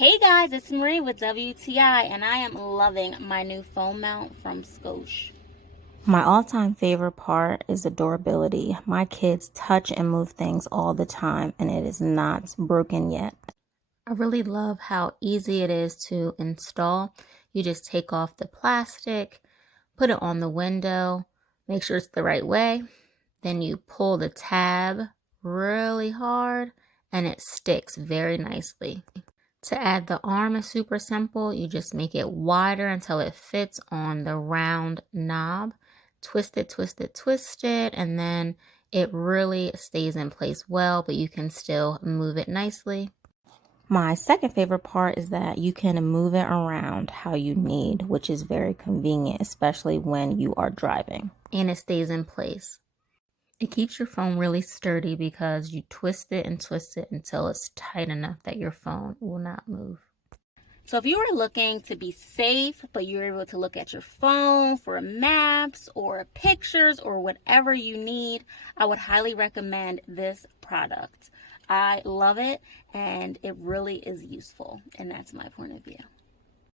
Hey guys, it's Marie with WTI, and I am loving my new phone mount from SCOSCHE. My all-time favorite part is the durability. My kids touch and move things all the time, and it is not broken yet. I really love how easy it is to install. You just take off the plastic, put it on the window, make sure it's the right way. Then you pull the tab really hard, and it sticks very nicely. To add the arm is super simple. You just make it wider until it fits on the round knob. Twist it, twist it, twist it, and then it really stays in place well, but you can still move it nicely. My second favorite part is that you can move it around how you need, which is very convenient, especially when you are driving. And it stays in place. It keeps your phone really sturdy because you twist it and twist it until it's tight enough that your phone will not move. So if you are looking to be safe, but you're able to look at your phone for maps or pictures or whatever you need, I would highly recommend this product. I love it, and it really is useful, and that's my point of view.